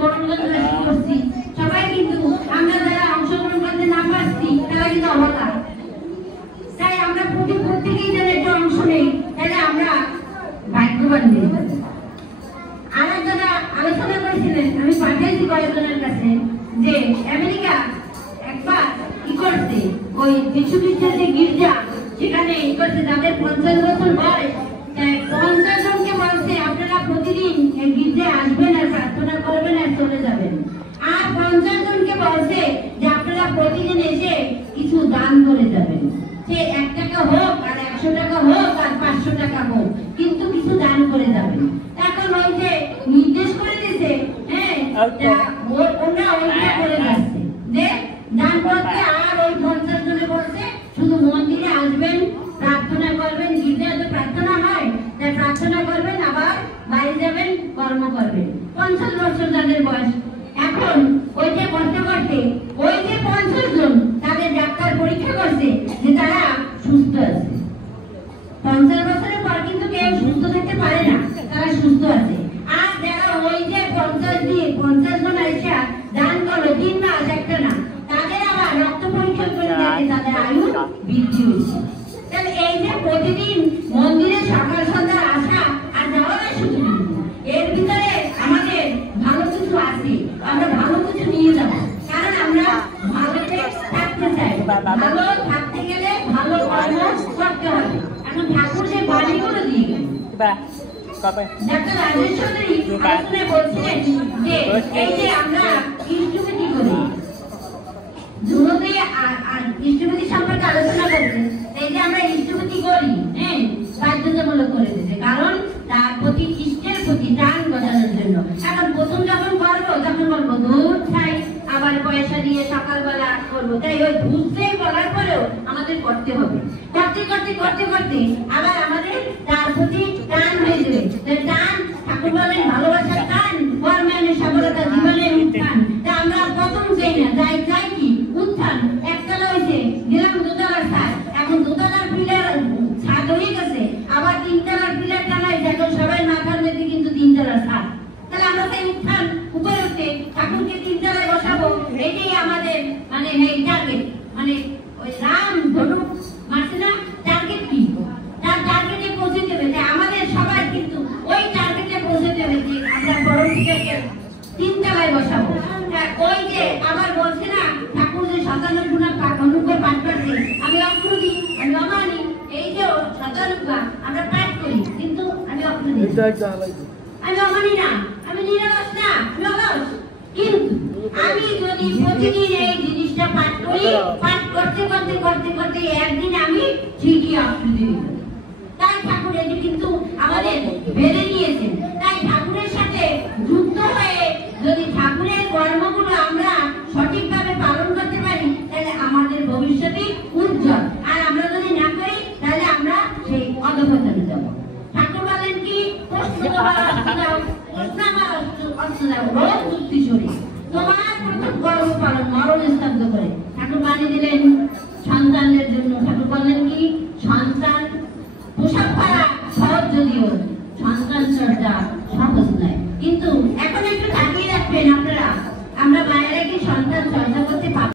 বড় করছি সবাই কিন্তু আমরা যারা অংশগ্রহণ করতে না পারছি তারা কিন্তু অবলা। তাই আমরা প্রত্যেকেই যারা একটু অংশ নেই তাহলে আমরা ভাগ্যবান হয়ে যাব। আর যারা আলোচনা করেছিলেন আমি পাঠাইছি কয়েকজনের কাছে যে আমেরিকা একবার কি করছে ওই বিশ্ববিদ্যালয়ের গির্জা সেখানে করছে যাদের 50 বছর বয়স 50 জনকে বলছে আপনারা প্রতিদিন এই গির্জায় আসবেন আর প্রার্থনা করবেন আর চলে যাবেন। আর 50 জনকে বলছে যে আপনারা প্রতিদিন এসে কিছু দান করে যাবেন, সে 1 টাকা হোক আর 100 টাকা হোক আর 500 টাকা হোক, কিন্তু কিছু দান করে যাবেন। এখন ওই যে নির্দেশ করে দিয়েছে, হ্যাঁ ওরা ওইটা করে যাচ্ছে যে দান করতে। আর ওই 50 জনে বলছে শুধু মন্দিরে আসবেন, প্রার্থনা করবেন, গির্জাতে প্রার্থনা হয় তাই প্রার্থনা করবেন, আবার বাইরে যাবেন, কর্ম করবেন। 50 বছর যাদের বয়স। এখন ওইটা করতে করতে ওই যে 50 জন তাদের ডাক্তার পরীক্ষা করছে যে তারা সুস্থ আছে। 50 বছরের পর কিন্তু কেউ সুস্থ থাকতে পারে না, তারা সুস্থ আছে। আর যারা ওই যে 50 জন আইসা দান করলো 3 মাস একটা না, তাদের আবার রক্ত পরীক্ষা করে দেখে তাদের আয়ু বৃদ্ধি হয়েছে। তাহলে এই যে প্রতিদিন মন্দিরে সকাল সন্ধ্যা আসা আর যাওয়ার সুযোগ, এর ভিতরে আমাদের ভালো কিছু আছে, আমরা ভালো কিছু নিয়ে যাবো। কারণ আমরা ভালোতে থাকতে চাই, ভালো থাকতে গেলে ভালো কর্ম করতে হবে। এখন ঠাকুর যে বাণীগুলো দিয়ে গেল ডাক্তার রাজেশ চৌধুরী আলোচনায় বলছিলেন যে এই যে আমরা ইষ্টভূতি করি, ইষ্টভূতি সম্পর্কে আলোচনা করছেন, এই যে আমরা ইষ্টভূতি করি, হ্যাঁ বাধ্যতামূলক করে দিয়েছে, কারণ তার প্রতি ইষ্টের প্রতি টান গজানোর জন্য। এখন প্রথম যখন করবো তখন বলবো দুধ খাই, আবার পয়সা দিয়ে সকালবেলা করবো, তাই ওই বুঝতেই বলার পরেও আমাদের করতে হবে। করতে করতে করতে করতে আবার আমাদের তার প্রতি টান হয়ে যাবে। টান ঠাকুর বলেন ভালোবাসার টান কর্মের সফলতা জীবনের উত্থান। তা আমরা প্রথম চাই না, যাই চাই কি উত্থান। একতলা হয়েছে দিলাম 2 তলার ছাদ, এখন 2 তলার পিলার ছাদ হয়ে গেছে, আবার 3 তলার পিলার টানাই দেখো সবাই মাথার মধ্যে কিন্তু 3 তলার ছাদ। তাহলে আমরা চাই উত্থান, উপরে উঠতে ঠাকুরকে 3 তলায় বসাবো, এটাই আমাদের মানে এই টার্গেট। মানে ওই রাম ধনুক মারছে না, টার্গেট কি তার টার্গেটে পৌঁছে দেবে। আমাদের সবাই কিন্তু ওই টার্গেটে পৌঁছে দেবে যে আমরা বড় থেকে 3 তলায় বসাবো। ওই যে আবার বলছে না ঠাকুর যে 57 গুণা অনুগ্রহ পাঠ করছে, আমি অগ্রদী আমি অমানি, এই যে 57 আমরা পাঠ করি কিন্তু আমি অগ্রদী আমি অমানি না, আমি নিরলস না, আমি অলস। কিন্তু আমি যদি প্রতিদিন এই জিনিসটা পাঠ করি, পাঠ করতে করতে করতে করতে একদিন আমি ঠিকই অগ্রদী হব। তাই ঠাকুর এটি কিন্তু আমাদের বেড়ে নিয়েছেন। তাই ঠাকুরের সাথে যুক্ত হয়ে যদি ঠাকুরের কর্মগুলো আমরা সঠিকভাবে পালন করতে পারি তাহলে আমাদের ভবিষ্যতে উজ্জ্বল। আর আমরা যদি না করি তাহলে আমরা সেই অধঃপতনে যাব। ঠাকুর বলেন কি তোমার প্রথম কর্ম পালন মরণ স্তব্ধ করে। ঠাকুর বানিয়ে দিলেন সন্তানদের জন্য